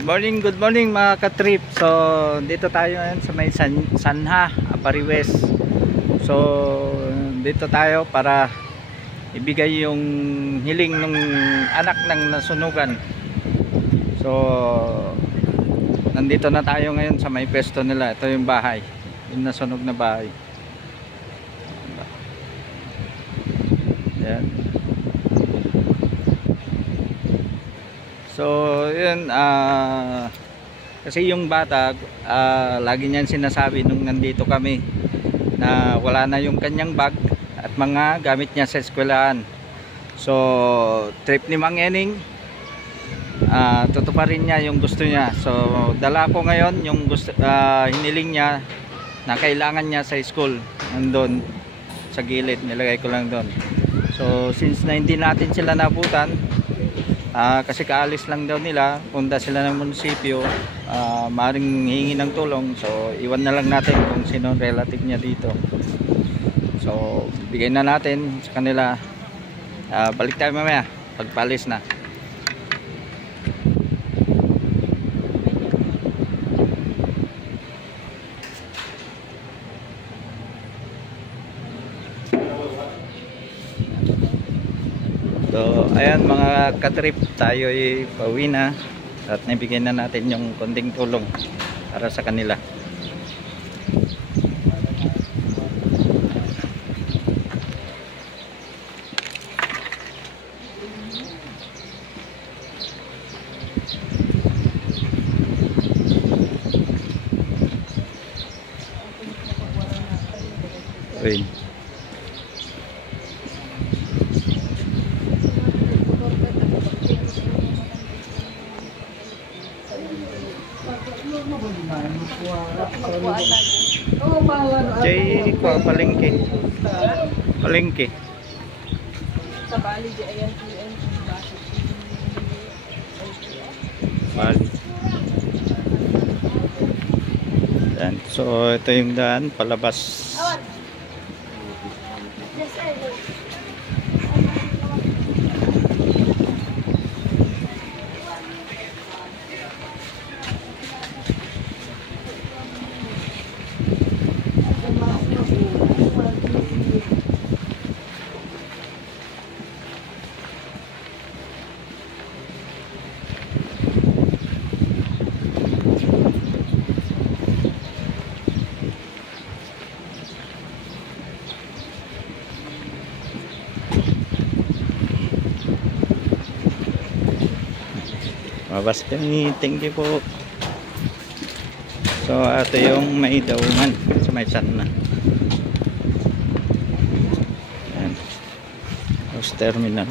Good morning mga ka-trip. So, dito tayo ngayon sa may Sanha, Apari West. So, dito tayo para ibigay yung hiling ng anak ng nasunugan. So, nandito na tayo ngayon sa may pwesto nila. Ito yung bahay, yung nasunog na bahay. Yan. So, yun, kasi yung bata, lagi niyan sinasabi nung nandito kami na wala na yung kanyang bag at mga gamit niya sa eskwelahan. So, trip ni Mang Ening, tutuparin niya yung gusto niya. So, dala ko ngayon yung gusto, hiniling niya na kailangan niya sa school. Nandun sa gilid, nilagay ko lang doon. So, since na hindi natin sila nabutan, kasi kaalis lang daw nila, punta sila ng munisipyo, maaaring hihingi ng tulong. So iwan na lang natin kung sino relative niya dito. So bigay na natin sa kanila. Balik tayo mamaya pagpalis na. So ayan mga katrip, tayo ay pauwi na at nabigyan na natin yung konting tulong para sa kanila. Uy. Jay, palengke. Palengke. Sa Bali di ayan Bali. Yan. So ito yung daan palabas. Mabas kami, thank you po. So ito yung may daungan sa may Sanha. Yan. Bus terminal.